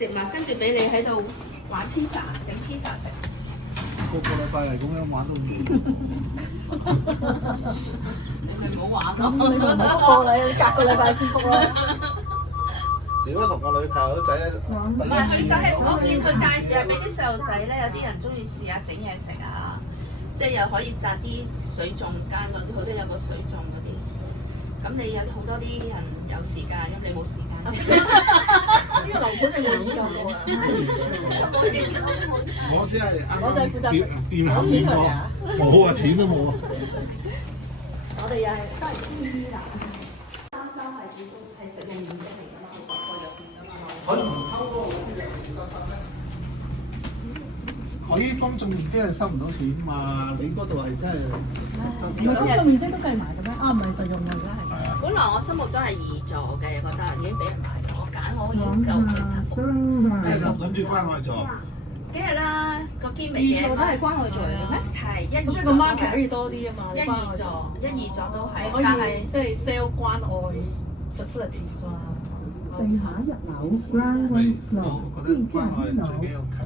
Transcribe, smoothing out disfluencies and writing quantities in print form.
植物，跟住俾你喺度玩 pizza， 整 pizza 食。個禮拜係咁樣玩都唔掂。你咪唔好玩咁咯。你咪唔好過你隔個禮拜先復咯。如果同個女教仔咧，唔係佢就係我見佢介紹係俾啲細路仔咧，有啲人中意試下整嘢食啊，即係又可以摘啲水種間嗰啲，佢都有個水種嗰啲。咁你有好多啲人有時間，因為你冇時間。呢個樓盤你冇夠啊！我只係我就係負責掂下錢喎，冇啊，錢都冇啊。我哋又係都係豬啦。三收係主要係食用面積嚟㗎嘛，個入邊㗎嘛。海豚溝嗰個邊隻係收得咧？海風種面積係收唔到錢嘛，你嗰度係真係收唔係公眾面積都計埋嘅咩？啊，唔係實用㗎，而家係。係啊。本來我心目中係2座嘅，覺得已經俾人買咗，我揀我已經夠其他服。即係諗住關愛座。梗係啦，個堅味2嘢座都係關愛座嚟嘅咩？係1、2咁你個座都 market 可以係。多啲啊嘛，一二座都係，可但係以即係 sell 關愛 facilities 嘛。地下入樓 ground 咪 floor 我覺得關愛最緊要近